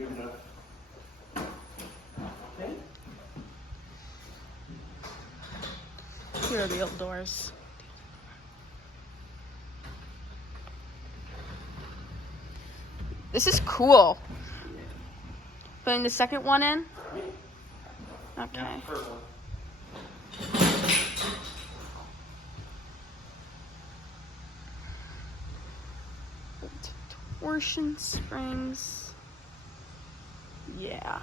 Good enough. Okay. Here are the old doors. This is cool. Putting the second one in? Okay. Yeah, first one. Torsion springs. Yeah.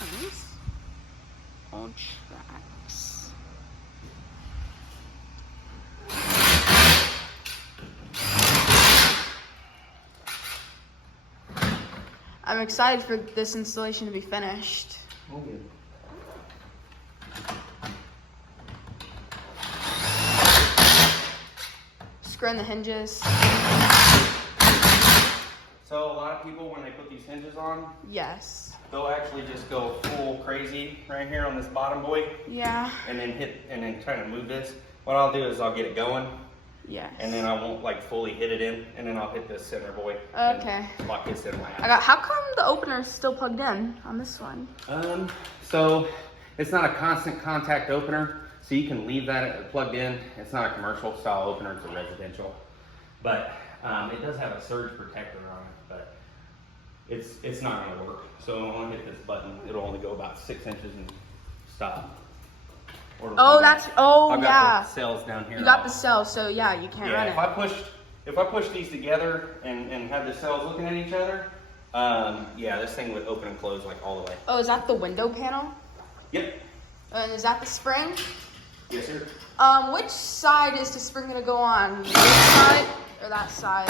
Nice. All tracks. I'm excited for this installation to be finished. Oh, good. Screwing the hinges. So a lot of people, when they put these hinges on, Yes. they'll actually just go full crazy right here on this bottom boy, Yeah. and then try to move this. What I'll do is I'll get it going, Yes. and then I won't like fully hit it in, and then I'll hit this center boy. Okay. And lock this in my I got. How come the opener is still plugged in on this one? So it's not a constant contact opener, so you can leave that plugged in. It's not a commercial style opener, it's a residential. But it does have a surge protector on it, but it's not gonna work. So when I hit this button, it'll only go about 6 inches and stop. Or it'll Oh, be that's. back. Oh, I've yeah. got the cells down here. You got the cells, so yeah, you can't run Yeah, it. if I push these together and have the cells looking at each other, yeah, this thing would open and close like all the way. Oh, is that the window panel? Yep. And is that the spring? Yes, sir. Which side is the spring gonna go on? This side or that side?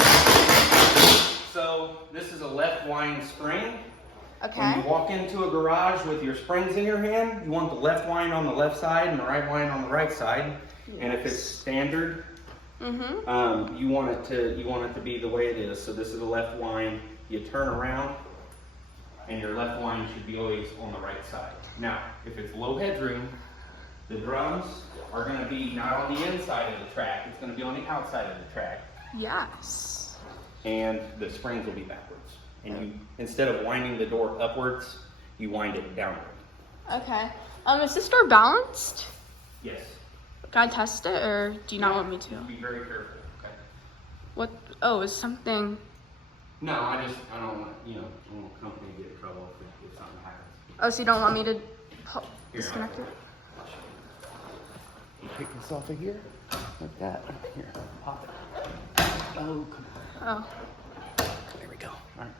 So this is a left wind spring. Okay. When you walk into a garage with your springs in your hand, you want the left wind on the left side and the right wind on the right side. Yes. And if it's standard, you want it to be the way it is. So this is the left wind. You turn around, and your left wind should be always on the right side. Now, if it's low headroom, the drums are going to be not on the inside of the track. It's going to be on the outside of the track. Yes. And the springs will be backwards. And you, instead of winding the door upwards, you wind it downward. Okay. Is this door balanced? Yes. Can I test it, or do you not want me to? Be very careful. Okay. What? Oh, is something? No, I don't want I don't want the company to get in trouble if something happens. Oh, so you don't want me to Here, disconnect it? You pick this off of here, like that. Here, pop it. Oh, come on. Oh, There we go. All right.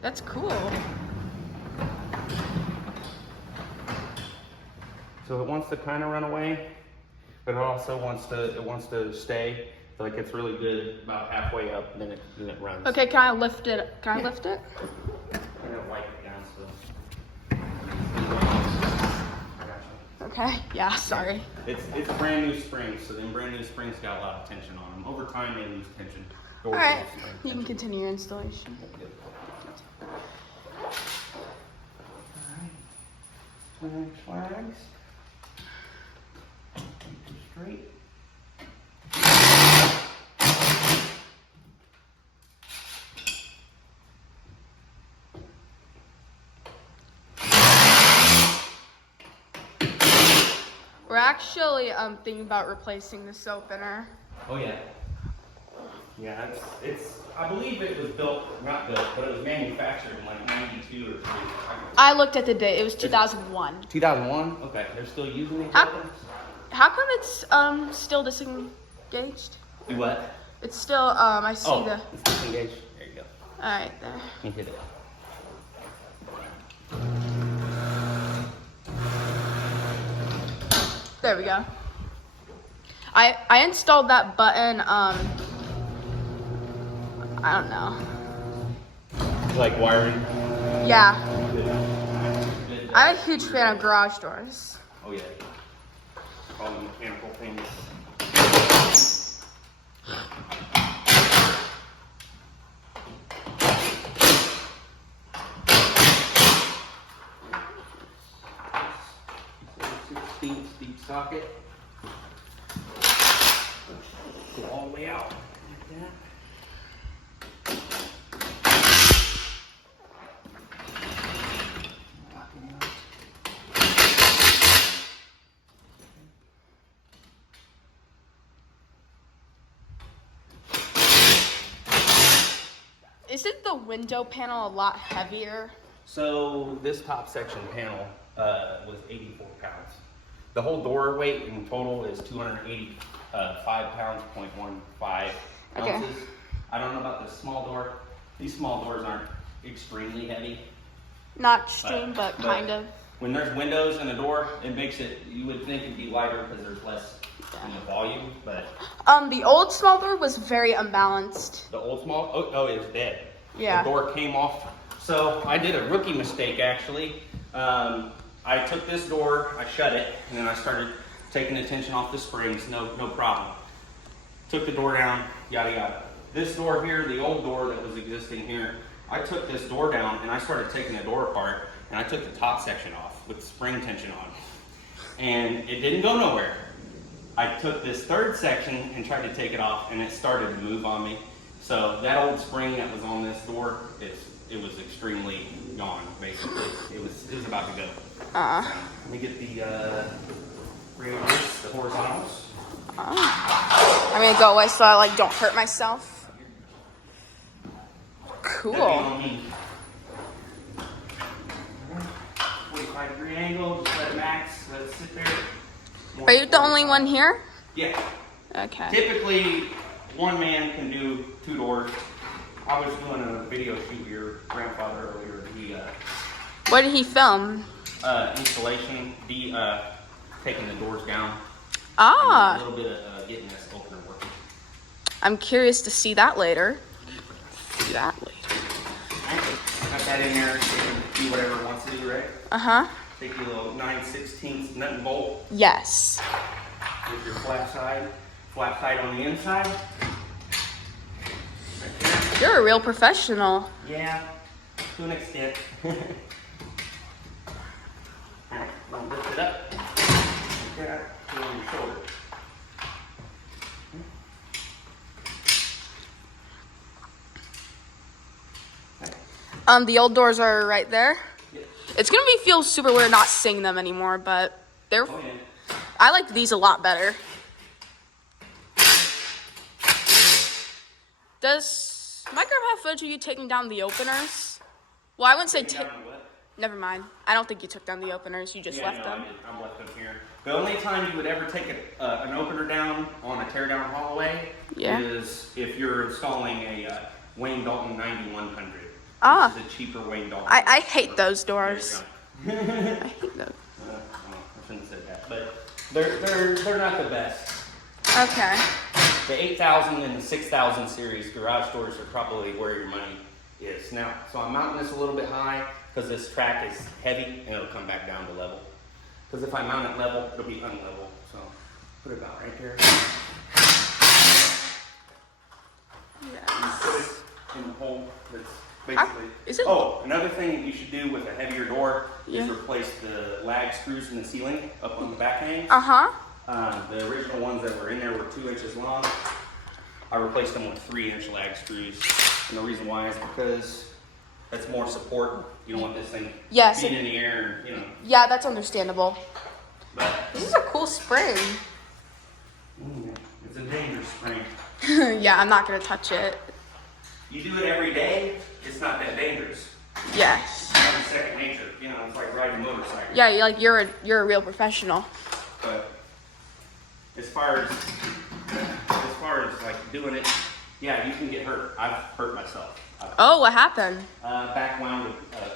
that's cool. So it wants to kind of run away, but it also wants to stay. So it gets really good about halfway up, and then it runs. Okay, can I lift it? Can I lift it? I'm gonna wipe it down still. I got you. Okay. Yeah. Sorry. It's brand new springs, so then brand new springs got a lot of tension on them. Over time, they lose tension. All right. You can continue your installation. All right. Flags. Straight. We're actually thinking about replacing this opener. Oh yeah. Yeah, it's. I believe it was not built, but it was manufactured in like '92 or 3. I looked at the date. It was 2001. 2001. Okay, they're still using it. How come it's still disengaged? Do what? It's still I see the. It's disengaged. There you go. All right, there. You hit it. There we go. I installed that button. I don't know. Like wiring. Yeah. I'm a huge fan of garage doors. Oh yeah. All the mechanical things. deep socket. Go all the way out like that. Isn't the window panel a lot heavier? So this top section panel was 84 pounds. The whole door weight in total is 285 pounds, 0.15 Okay. ounces. I don't know about this small door. These small doors aren't extremely heavy. Not extreme, but kind of. When there's windows in a door, it makes it, you would think it'd be lighter because there's less in the volume, but. The old small door was very unbalanced. The old small, oh, it's dead. Yeah. The door came off. So I did a rookie mistake actually. I took this door, I shut it, and then I started taking the tension off the springs, no problem. Took the door down, yada yada. This door here, the old door that was existing here, I took this door down and I started taking the door apart and I took the top section off with the spring tension on. And it didn't go nowhere. I took this third section and tried to take it off and it started to move on me. So that old spring that was on this door, it was extremely gone, basically. It was about to go. Let me get the radius, the horizontals. I'm gonna go away so I don't hurt myself. Cool. That'd be on me. 45-degree angle, just let it max, let it sit there. Are you the only one here? Yeah. Okay. Typically, one man can do 2 doors. I was doing a video shoot with your grandfather earlier. He What did he film? installation, taking the doors down. Ah. And a little bit of getting this opener working. I'm curious to see that later. See that later. Got that in there so you can do whatever it wants to do, right? Uh-huh. Take your little 9/16 nut and bolt Yes. with your flat side on the inside. Right there. You're a real professional. Yeah, to an extent. Alright, we'll lift it up. Get it on your shoulder. The old doors are right there. Yeah. It's gonna feel super weird not seeing them anymore, but they're. Oh, yeah. I like these a lot better. Does my grandma have footage of you taking down the openers? Well, I wouldn't say Down the what? Never mind. I don't think you took down the openers. You just left no, them. I left them here. The only time you would ever take an opener down on a teardown hallway is if you're installing a Wayne Dalton 9100. Ah. Which is a cheaper Wayne Dalton. I hate those doors. I hate those. I shouldn't have said that, but they're not the best. Okay. The 8000 and the 6000 series garage doors are probably where your money is. Now, so I'm mounting this a little bit high because this track is heavy and it'll come back down to level. Because if I mount it level, it'll be unlevel. So put it about right there. Yes. Put it in the hole that's basically. Is it? Oh, another thing that you should do with a heavier door Yeah. is replace the lag screws in the ceiling up on the back hangs. Uh-huh. The original ones that were in there were 2 inches long. I replaced them with 3-inch lag screws. And the reason why is because that's more support. You don't want this thing being in the air and, Yeah, that's understandable. But This is a cool spring. it's a dangerous spring. Yeah, I'm not gonna touch it. You do it every day, it's not that dangerous. Yes. It's second nature. It's like riding a motorcycle. Yeah, you're a real professional. But as far as like doing it, yeah, you can get hurt. I've hurt myself. Oh, what happened? Back wound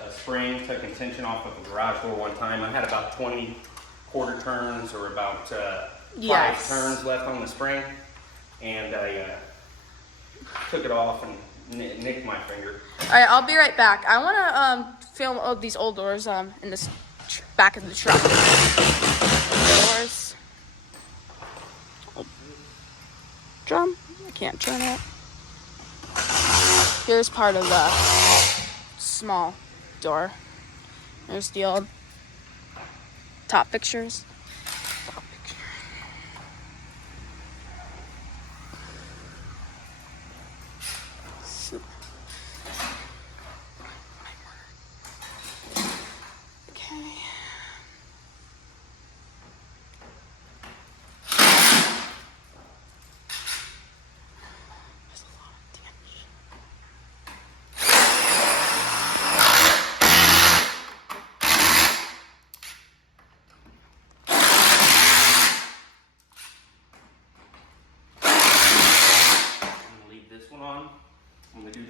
a spring, took tension off of a garage door one time. I had about 20 quarter turns or about 5 turns left on the spring, and I took it off and nicked my finger. All right, I'll be right back. I want to film these old doors in this back of the truck. Doors. Drum. I can't turn it. Here's part of the small door. There's the old top pictures.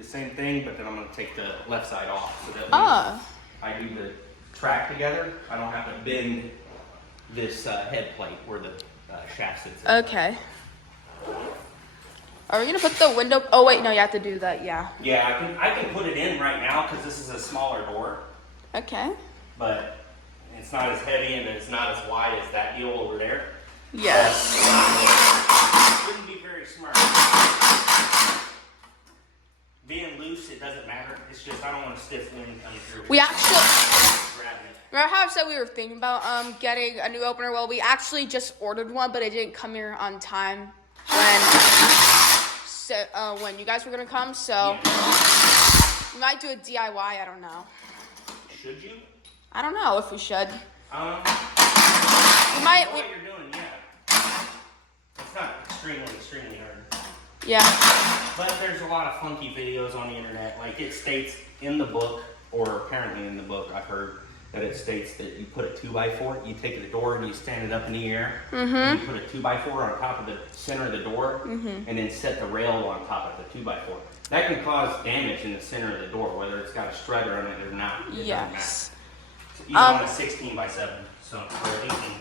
same thing, but then I'm gonna take the left side off so that Ah. when I do the track together, I don't have to bend this head plate where the shaft sits. Okay. Are we gonna put the window? Oh wait, no, you have to do that. Yeah. Yeah, I can put it in right now because this is a smaller door, Okay. but it's not as heavy and it's not as wide as that deal over there. Yes. Wouldn't be very smart. Being loose, it doesn't matter. It's just I don't want a stiff wind coming through. We actually. Grabbing it. Remember how I said we were thinking about getting a new opener? Well, we actually just ordered one, but it didn't come here on time when you guys were gonna come. So we might do a DIY. I don't know. Should you? I don't know if we should. We might. What you're doing, yeah. It's not extremely hard. Yeah. But there's a lot of funky videos on the internet. Like it states in the book, or apparently in the book, I've heard that it states that you put a 2x4, you take the door and you stand it up in the air, and you put a 2x4 on top of the center of the door, and then set the rail on top of the 2x4. That can cause damage in the center of the door, whether it's got a strutter on it or not. It Yes. even on a 16x7, so or 18.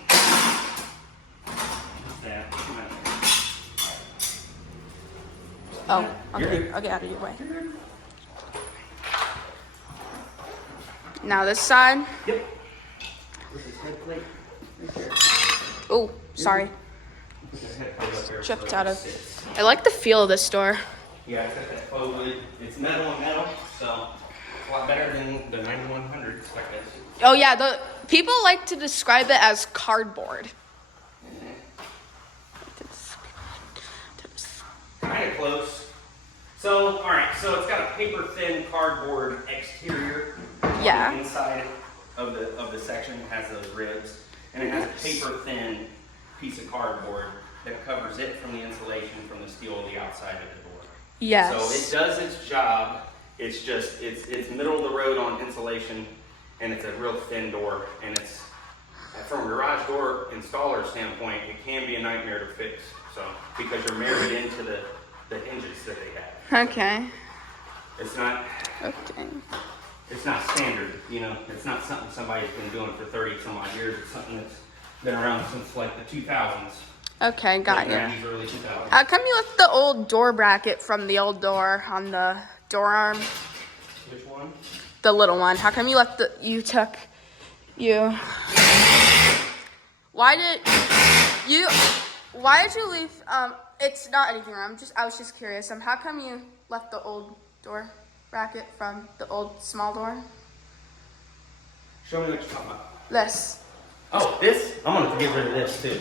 Yeah. Oh. You're Okay. good. I'll get out of your way. Now this side. Yep. This is head plate right there. Oh, sorry. Put the head plate up there Tripped so out it of. sits. I like the feel of this door. Yeah, it's got that faux wood. It's metal on metal, so it's a lot better than the 9100s, I guess. Oh yeah, the people like to describe it as cardboard. Kind of close. So, all right. So it's got a paper thin cardboard exterior. Yeah. On the inside of the section has those ribs, and it has a paper thin piece of cardboard that covers it from the insulation from the steel of the outside of the door. Yes. So it does its job. It's just it's middle of the road on insulation, and it's a real thin door, and it's from a garage door installer standpoint, it can be a nightmare to fix. So because you're married into the hinges that they have. Okay. It's not Okay. it's not standard, you know. It's not something somebody's been doing for 30 some odd years. It's something that's been around since like the 2000s. Okay, got Late you. 90s, early 2000s. How come you left the old door bracket from the old door on the door arm? Which one? The little one. How come you left you took. Why did you leave, it's not anything wrong. I was just curious. How come you left the old door bracket from the old small door? Show me what you're talking about. This. Oh, this? I'm going to get rid of this too.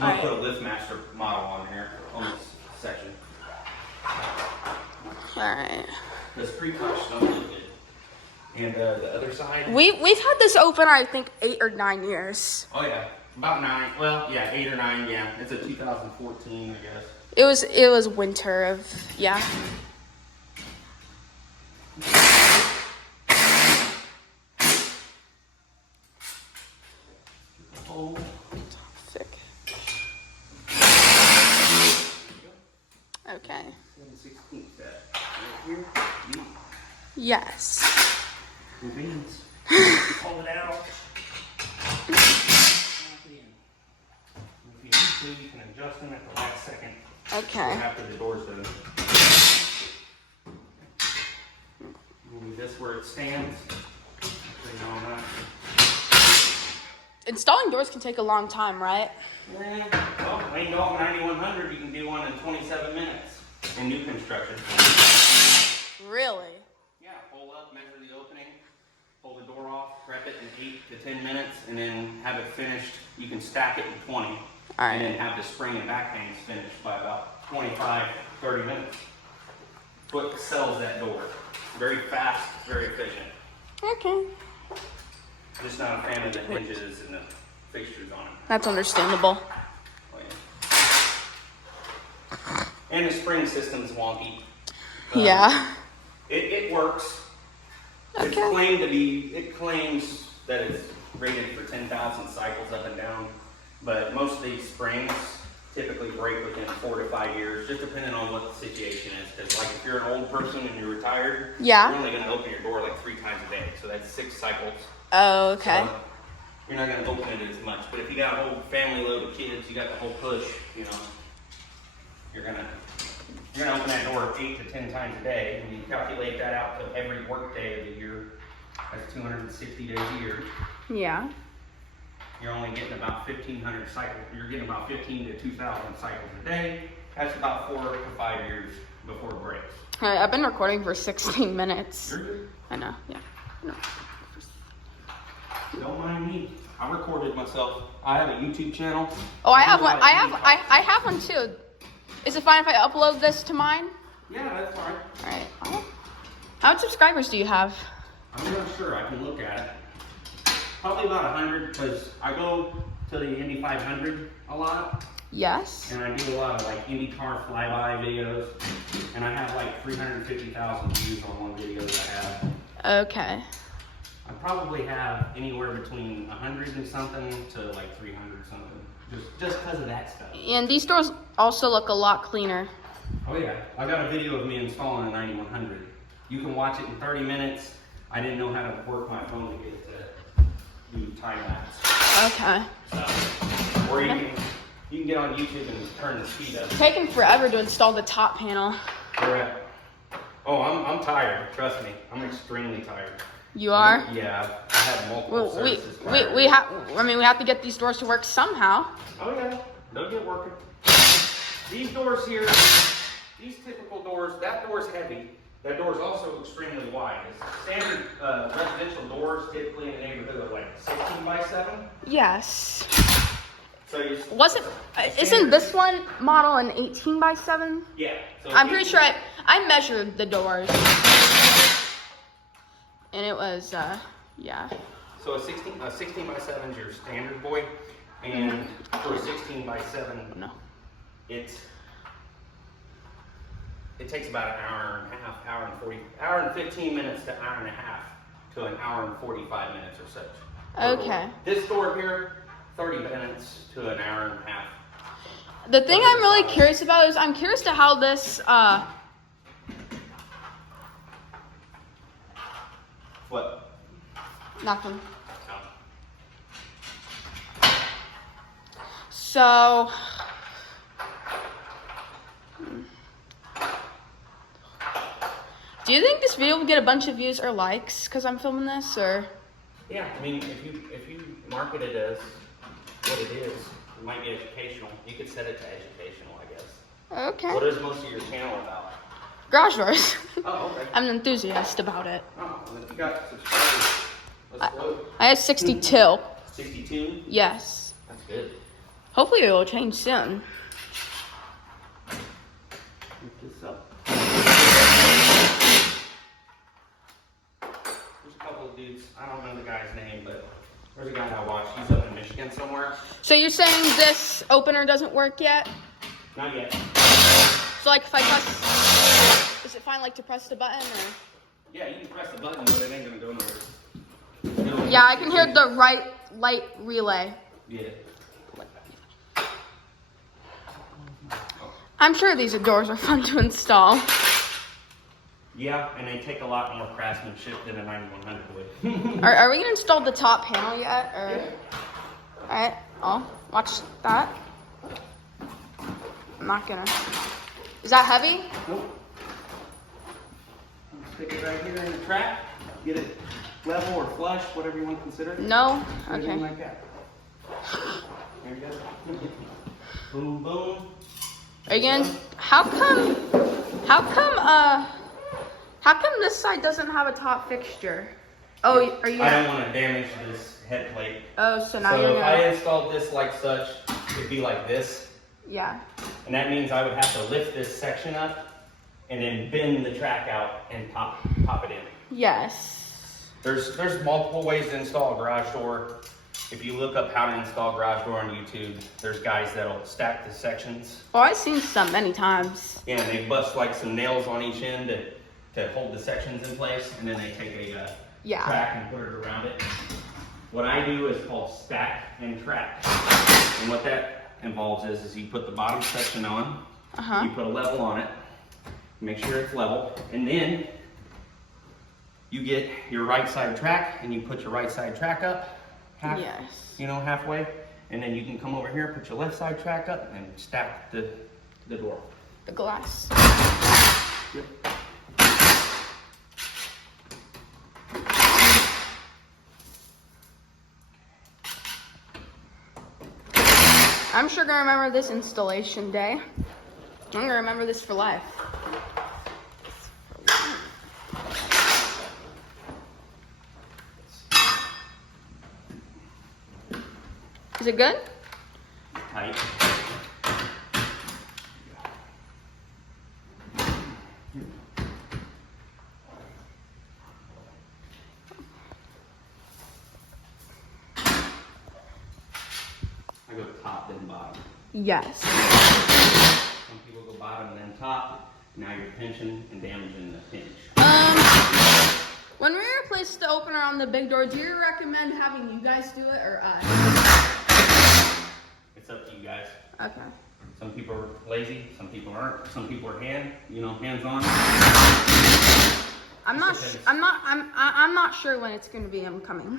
I'm going to Alright. put a LiftMaster model on here, on this section. Alright. This pre-push don't look good. And the other side? We've had this open, I think, 8 or 9 years. Oh yeah, about 9. Well, yeah, 8 or 9. Yeah, it's a 2014, I guess. It was winter of, yeah. Oh. Thick. Okay. 7/16 that. Right here. Yes. Convenience. Pull it out. Snap it in. If you need to, you can adjust them at the last second. Okay. After the door's done. Move this where it stands. Actually, no, I'm not. Installing doors can take a long time, right? Well, Lane Dog 9100, you can do one in 27 minutes in new construction. Really? Yeah, pull up, measure the opening, pull the door off, prep it in 8 to 10 minutes, and then have it finished. You can stack it in 20, Alright. and then have the spring and back hangs finished by about 25, 30 minutes. What sells that door? Very fast, very efficient. Okay. Just not a fan of the hinges and the fixtures on them. That's understandable. Oh, yeah. And the spring system's wonky. Yeah. It works. It's Okay. claimed to be, it claims that it's rated for 10,000 cycles up and down, but most of these springs typically break within 4 to 5 years, just depending on what the situation is. Because like if you're an old person and you're retired, Yeah. you're only going to open your door like 3 times a day. So that's 6 cycles. Oh, okay. So you're not going to open it as much. But if you got a whole family load of kids, you got the whole push, you know, you're gonna open that door 8 to 10 times a day, and you calculate that out to every work day of the year. That's 260 days a year. Yeah. You're only getting about 1,500 cycles. You're getting about 15 to 2,000 cycles a day. That's about 4 to 5 years before it breaks. All right, I've been recording for 16 minutes. You're good. I know. Yeah. No. Don't mind me. I recorded myself. I have a YouTube channel. Oh, I have one. I have one too. Is it fine if I upload this to mine? Yeah, that's fine. All right. Oh. How many subscribers do you have? I'm not sure. I can look at it. Probably about 100, because I go to the Indy 500 a lot. Yes. And I do a lot of like IndyCar flyby videos. And I have like 350,000 views on one video that I have. Okay. I probably have anywhere between 100 and something to like 300 something. Just because of that stuff. And these doors also look a lot cleaner. Oh yeah. I got a video of me installing a 9100. You can watch it in 30 minutes. I didn't know how to work my phone to get it to do time lapse. Okay. So, or you can get on YouTube and turn the speed up. It's taken forever to install the top panel. Correct. Oh, I'm tired. Trust me, I'm extremely tired. You are? Yeah, I had multiple services. We have to get these doors to work somehow. Oh yeah, they'll get working. These doors here, these typical doors, that door's heavy. That door is also extremely wide. Standard residential doors, typically in the neighborhood of like 16 by 7. Yes. So Isn't this one model an 18 by 7? Yeah. So I'm pretty sure I measured the doors. And it was, yeah. So a 16 by 7 is your standard boy. And for a 16 by 7, No. it takes about an hour and a half, hour and 15 minutes to hour and a half to an hour and 45 minutes or such. Okay. This door here, 30 minutes to an hour and a half. The thing I'm really curious about is I'm curious to how this, What? nothing. So, do you think this video will get a bunch of views or likes because I'm filming this, or? Yeah, I mean, if you market it as what it is, it might be educational. You could set it to educational, I guess. Okay. What is most of your channel about? Garage doors. Oh, okay. I'm an enthusiast about it. Oh, well, if you got subscribers, let's go. I had 62. 62? Yes. That's good. Hopefully it will change soon. Look this up. There's a couple of dudes, I don't know the guy's name, but there's a guy I watch. He's up in Michigan somewhere. So you're saying this opener doesn't work yet? Not yet. So like if I press, is it fine like to press the button or? Yeah, you can press the button, but it ain't gonna go nowhere. Yeah, I can hear the right light relay. Yeah. I'm sure these doors are fun to install. Yeah, and they take a lot more craftsmanship than a 9100 would. Are we gonna install the top panel yet? Or? Yeah. Alright, I'll watch that. I'm not gonna. Is that heavy? Nope. Stick it right here in the track. Get it level or flush, whatever you want to consider. No? Anything Okay. like that. There you go. Boom, boom. Are you gonna, how come this side doesn't have a top fixture? Oh, are you? I don't want to damage this head plate. Oh, so now So you're if I gonna. installed this like such, it'd be like this. Yeah. And that means I would have to lift this section up and then bend the track out and pop it in. Yes. There's multiple ways to install a garage door. If you look up how to install garage door on YouTube, there's guys that'll stack the sections. Oh, I've seen some many times. Yeah, and they bust like some nails on each end to hold the sections in place, and then they take a Yeah. track and put it around it. What I do is called stack and track. And what that involves is you put the bottom section on, Uh-huh. you put a level on it, make sure it's level, and then you get your right side track and you put your right side track up, Yes. halfway, and then you can come over here, put your left side track up and stack the door. The glass. Yep. I'm sure gonna remember this installation day. I'm gonna remember this for life. Is it good? Tight. I go top then bottom. Yes. Some people go bottom and then top. Now you're pinching and damaging the pinch. When we replace the opener on the big door, do you recommend having you guys do it or us? It's up to you guys. Okay. Some people are lazy, some people aren't. Some people are hands on. I'm not sure when it's gonna be coming.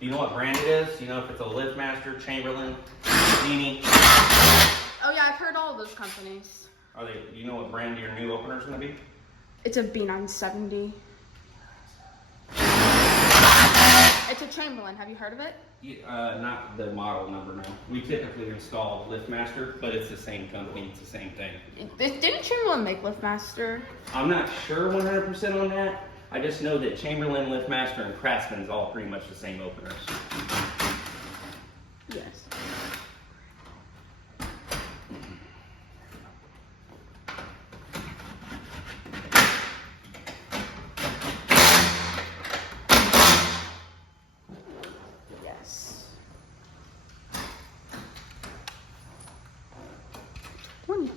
Do you know what brand it is? You know if it's a LiftMaster, Chamberlain, Genie? Oh yeah, I've heard all of those companies. Do you know what brand your new opener is going to be? It's a B970. It's a Chamberlain. Have you heard of it? Not the model number, no. We typically install LiftMaster, but it's the same company, it's the same thing. Didn't Chamberlain make LiftMaster? I'm not sure 100% on that. I just know that Chamberlain, LiftMaster, and Craftsman's all pretty much the same openers. Yes. Yes. 20.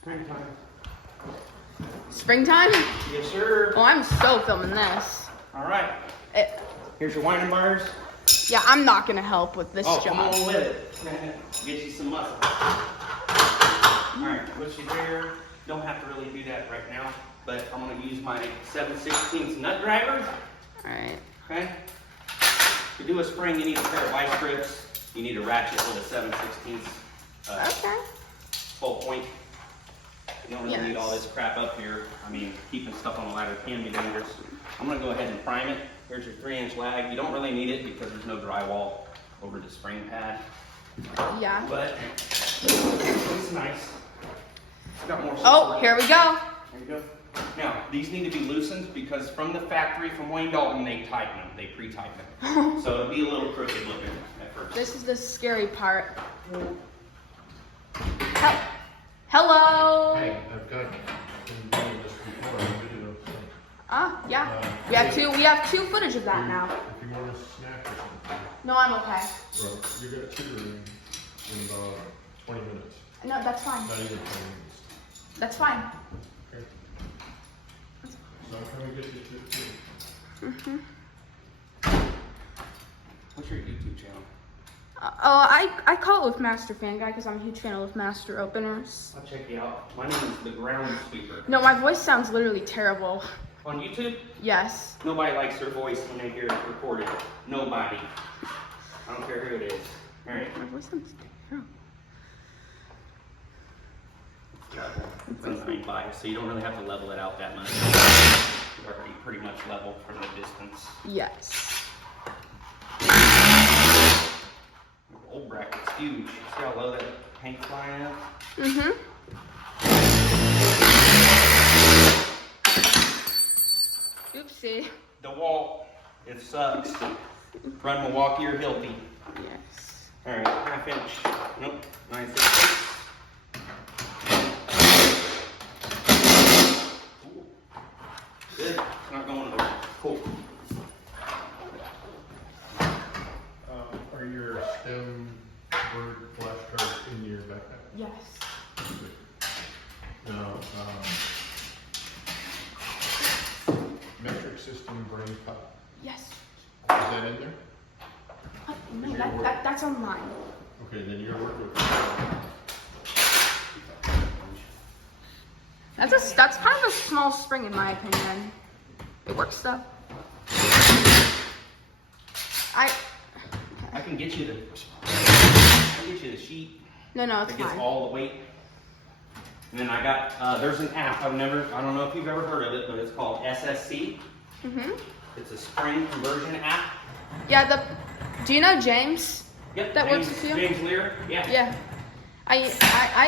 Springtime. Springtime? Yes, sir. Oh, I'm so filming this. All right. Here's your winding bars. Yeah, I'm not gonna help with this job. Come on with it. Get you some muscle. All right, push you there. Don't have to really do that right now, but I'm gonna use my 7/16 nut driver. All right. Okay. To do a spring, you need a pair of vice grips. You need a ratchet with a 7/16 Okay. full point. You don't really need all Yes. this crap up here. I mean, keeping stuff on the ladder can be dangerous. I'm gonna go ahead and prime it. Here's your 3-inch lag. You don't really need it because there's no drywall over the spring pad, Yeah. but it's nice. It's got more Oh, support. here we go. There you go. Now, these need to be loosened because from the factory, from Wayne Dalton, they tighten them. They pre-tighten them. So it'll be a little crooked looking at first. This is the scary part. Hello. Hey, I've got been doing this before on video, so Ah, yeah. We have two footage of that now. if you want a snack or something, No, I'm okay. well, you're gonna tutoring in about 20 minutes. No, that's fine. Not even 20 minutes. That's fine. Okay. So I'm trying to get you to What's your YouTube channel? I call it with Master Fan Guy because I'm a huge fan of Master Openers. I'll check you out. My name is The Ground Sweeper. No, my voice sounds literally terrible. On YouTube, Yes. nobody likes their voice when they hear it recorded. Nobody. I don't care who it is. All right. My voice sounds terrible. It's a 9 bias, so you don't really have to level it out that much. It's already pretty much level from the distance. Yes. The old bracket's huge. See how low that paint flying is? Mm-hmm. Oopsie. The wall, it sucks. Run Milwaukee or Hilti. Yes. All right, 1/2 inch. Nope, 9/16. Cool. Good. It's not going nowhere. Cool. Are your STEM word flashcards in your backpack? Yes. Now, some brain pop. Yes. Is that in there? Oh, no, that's on mine. Okay, then you're working with. That's kind of a small spring in my opinion. It works though. I can get you the sheet No, it's that gets fine. all the weight. And then I got, there's an app, I don't know if you've ever heard of it, but it's called SSC. Mhm. It's a spring conversion app. Yeah. Do you know James? Yep. That works with you? James Lear. Yeah. Yeah. I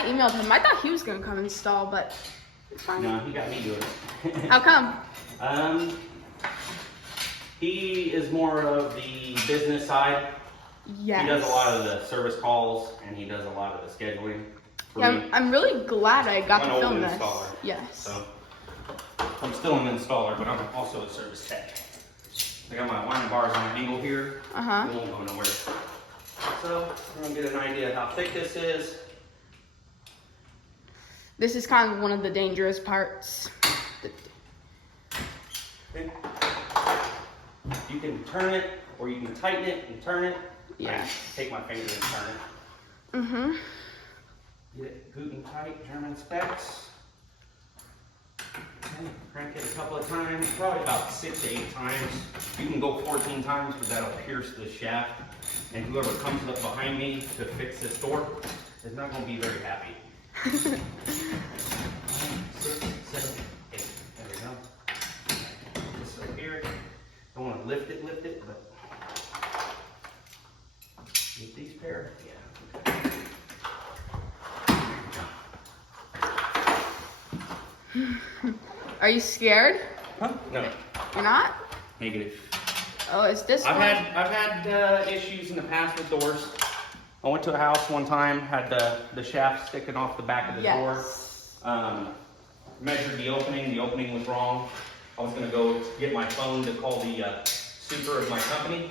emailed him. I thought he was gonna come install, but it's fine. No, he got me doing it. How come? He is more of the business side. Yes. He does a lot of the service calls and he does a lot of the scheduling. For Yeah, me. I'm really glad I got I'm to an film old this. installer. Yes. So I'm still an installer, but I'm also a service tech. I got my winding bars on an angle here. Uh-huh. It won't go nowhere. So we're gonna get an idea of how thick this is. This is kind of one of the dangerous parts. Okay. You can turn it, or you can tighten it and turn it. Yeah. I take my finger and turn it. Mm-hmm. Get it good and tight, German specs. Okay, crank it a couple of times, probably about 6 to 8 times. You can go 14 times, but that'll pierce the shaft. And whoever comes up behind me to fix this door is not going to be very happy. 6, 7, 8. There we go. This right here. Don't want to lift it, but get these pair. Yeah. Okay. Are you scared? Huh? No. You're not? Negative. Oh, is this I've one? had issues in the past with doors. I went to a house one time, had the shaft sticking off the back of the Yes. door. Measured the opening was wrong. I was gonna go get my phone to call the super of my company.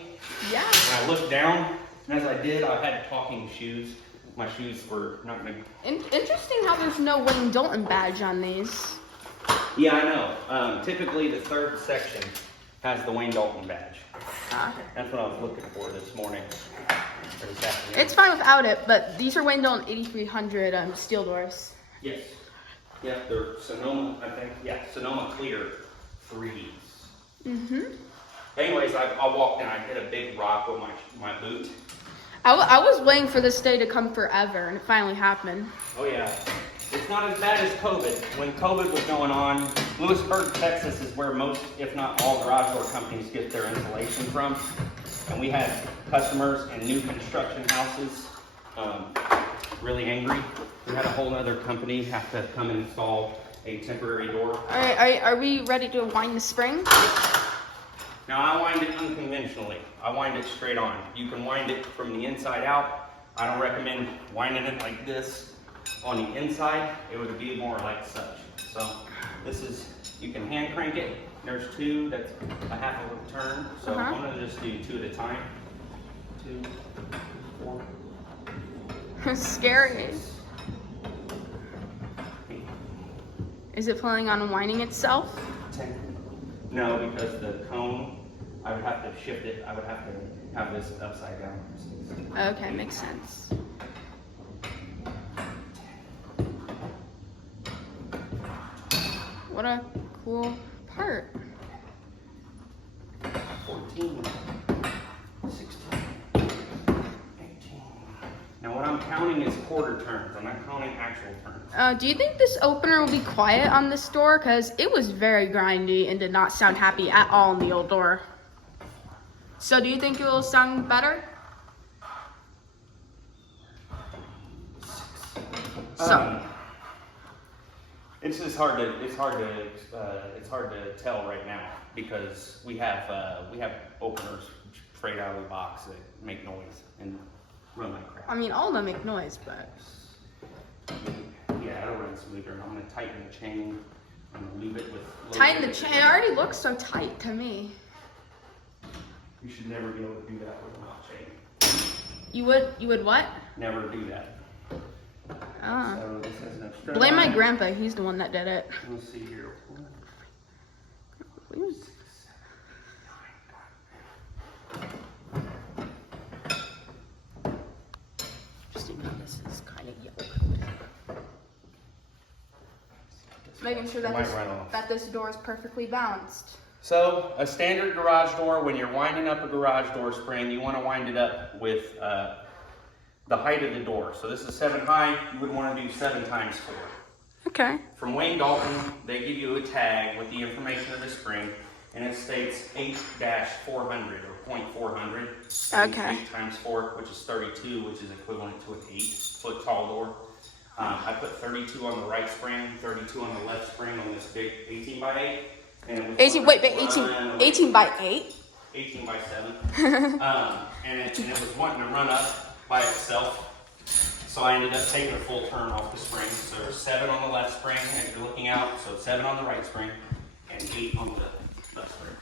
Yeah. And I looked down, and as I did, I had talking shoes. My shoes were not gonna. Interesting how there's no Wayne Dalton badge on these. Yeah, I know. Typically, the third section has the Wayne Dalton badge. Ah. That's what I was looking for this morning. Or this afternoon. It's fine without it, but these are Wayne Dalton 8300 steel doors. Yes. Yeah, they're Sonoma, I think. Yeah, Sonoma Clear 3s. Mm-hmm. Anyways, I walked and I hit a big rock with my boot. I was waiting for this day to come forever, and it finally happened. Oh yeah. It's not as bad as COVID. When COVID was going on, Lewisburg, Texas is where most, if not all, garage door companies get their insulation from. And we had customers in new construction houses really angry. We had a whole other company have to come and install a temporary door. All right, are we ready to wind the spring? Now I wind it unconventionally. I wind it straight on. You can wind it from the inside out. I don't recommend winding it like this on the inside. It would be more like such. So this is, you can hand crank it. There's 2, that's a half of a turn. So I'm gonna just do 2 at a time. 2, 4. Scary. Is it planning on winding itself? 10. No, because the cone, I would have to shift it. I would have to have this upside down. Okay, makes sense. What a cool part. 14, 16, 18. Now what I'm counting is quarter turns. I'm not counting actual turns. Do you think this opener will be quiet on this door? Because it was very grindy and did not sound happy at all in the old door. So do you think it will sound better? It's just hard to tell right now because we have openers straight out of the box that make noise and run like crap. I mean, all of them make noise, but... Yeah, it'll run smoother. I'm gonna tighten the chain. I'm gonna leave it with... Tighten the chain? It already looks so tight to me. You should never be able to do that with a hot chain. You would what? Never do that. Ah. So this has no strut Blame my on it. grandpa, he's the one that did it. Let's see here. making sure that It might run off. this door is perfectly balanced. So a standard garage door, when you're winding up a garage door spring, you want to wind it up with the height of the door. So this is 7 high, you would want to do 7 times 4. Okay. From Wayne Dalton, they give you a tag with the information of the spring, and it states 8-400 or .400. Okay. 8 times 4, which is 32, which is equivalent to an 8-foot tall door. I put 32 on the right spring, 32 on the left spring on this big 18 by 8. And it was 18. Wait, but 18 by 8. 18 by 7. And it was wanting to run up by itself. So I ended up taking a full turn off the spring. So there's 7 on the left spring as you're looking out. So 7 on the right spring and 8 on the left spring.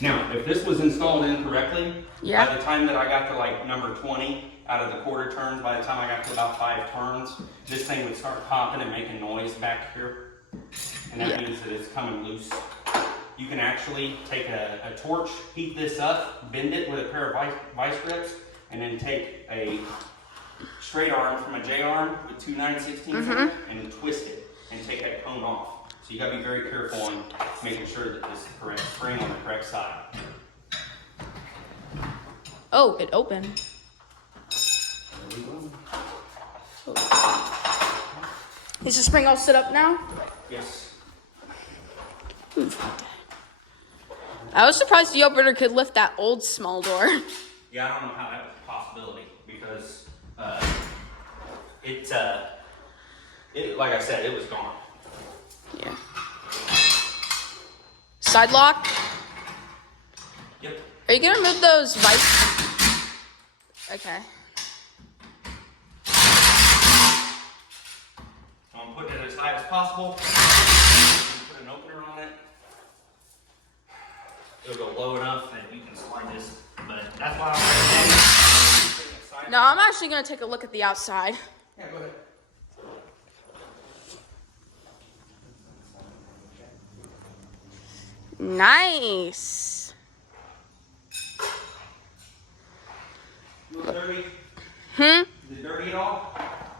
Now, if this was installed incorrectly, yeah. by the time that I got to like number 20 out of the quarter turns, by the time I got to about 5 turns, this thing would start popping and making noise back here. And that means that it's coming loose. You can actually take a torch, heat this up, bend it with a pair of vice grips, and then take a straight arm from a J-arm with 2 9/16 and twist it and take that cone off. So you gotta be very careful on making sure that this is the correct spring on the correct side. Oh, it opened. There we go. Is the spring all set up now? Yes. I was surprised the opener could lift that old small door. Yeah, I don't know how that was a possibility because it like I said, it was gone. Yeah. Side lock. Yep. Are you gonna remove those vice? Okay. So I'm putting it as high as possible. Put an opener on it. It'll go low enough that you can slide this, but that's why I'm ready. No, I'm actually gonna take a look at the outside. Yeah, go ahead. Nice. A little dirty? Hmm? Is it dirty at all?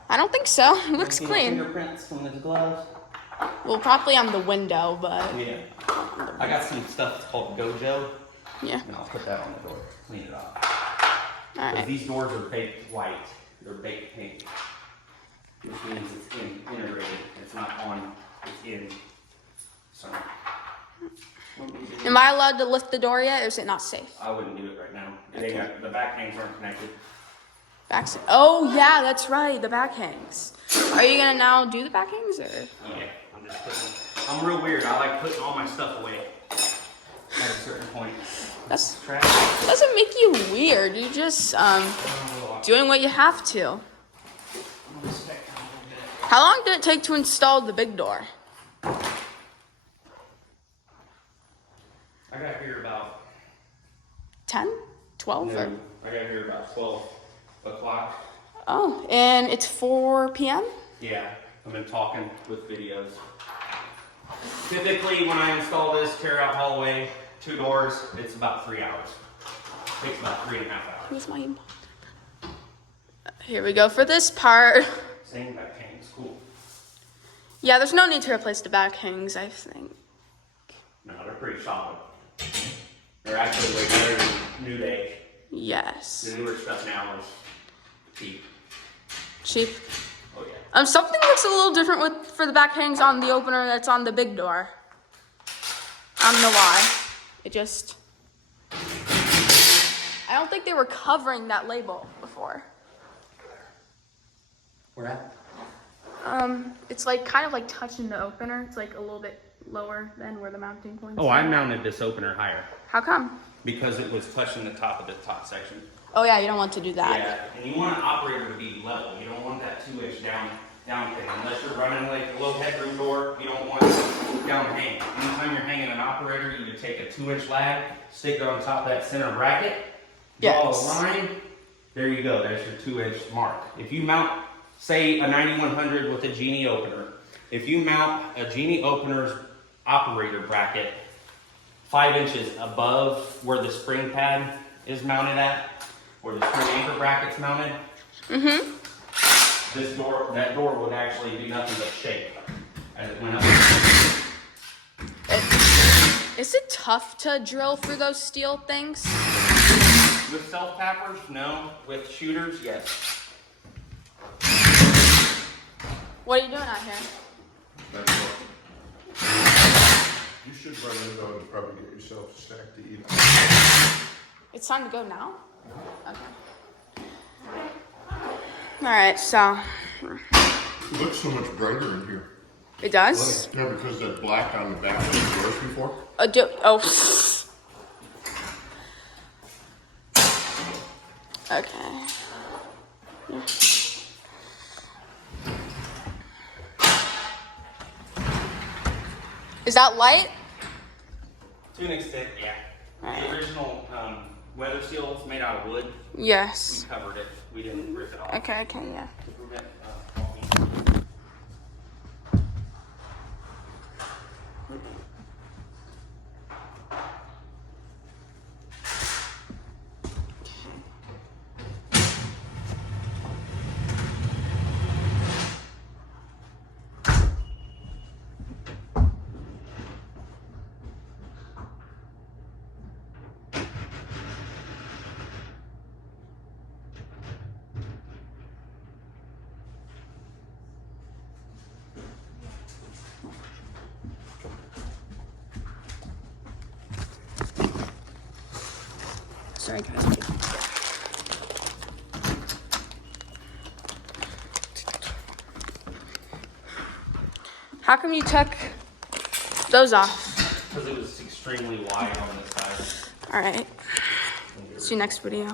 I don't think so. It looks See the clean. fingerprints from the gloves? Well, probably on the window, but Yeah. I got some stuff that's called Gojo, yeah. and I'll put that on the door. Clean it off. All Because right. these doors are baked white. They're baked pink. Which means it's integrated. It's not on, it's in. So. Am I allowed to lift the door yet, or is it not safe? I wouldn't do it right now. They got, the back hangs aren't connected. Oh yeah, that's right. The back hangs. Are you gonna now do the back hangs, or? Yeah, I'm just putting, I'm real weird. I like putting all my stuff away at a certain point. That's Trash. doesn't make you weird. You just doing what you have to. How long did it take to install the big door? I got here about 10? 12? Or? noon. I got here about 12 o'clock. Oh, and it's 4 p.m.? Yeah, I've been talking with videos. Typically, when I install this tear out hallway, 2 doors, it's about 3 hours. It takes about 3.5 hours. Where's my... Here we go for this part. Same back hangs, cool. Yeah, there's no need to replace the back hangs, I think. No, they're pretty solid. They're actually way better than New Day. Yes. The newer stuff now is cheap. Cheap. Oh yeah. Something looks a little different for the back hangs on the opener that's on the big door. I don't know why. It just... I don't think they were covering that label before. Where at? It's like kind of like touching the opener. It's like a little bit lower than where the mounting points Oh, are. I mounted this opener higher How come? because it was touching the top of the top section. Oh yeah, you don't want to do that. Yeah, and you want an operator to be level. You don't want that 2-inch down thing. Unless you're running like a low headroom door, you don't want down hang. Anytime you're hanging an operator, you would take a 2-inch lag, stick it on top of that center bracket, draw Yes. a line. There you go. There's your 2-inch mark. If you mount, say, a 9100 with a Genie opener, if you mount a Genie opener's operator bracket 5 inches above where the spring pad is mounted at, where the spring anchor bracket's mounted, that door would actually do nothing but shake. As it went up. Is it tough to drill through those steel things? With self-tappers, no. With shooters, yes. What are you doing out here? That's what. You should run in though and probably get yourself a snack to eat. It's time to go now? Okay. Alright, so. It looks so much brighter in here. It does? Yeah, because that black on the back of the doors before. Okay. Is that light? To an extent, yeah. Alright. The original weather seal is made out of wood. Yes. We covered it. We didn't rip it off. Okay, yeah. To prevent, Sorry, guys. How come you took those off? because it was extremely wide on this side. Alright. See you next video.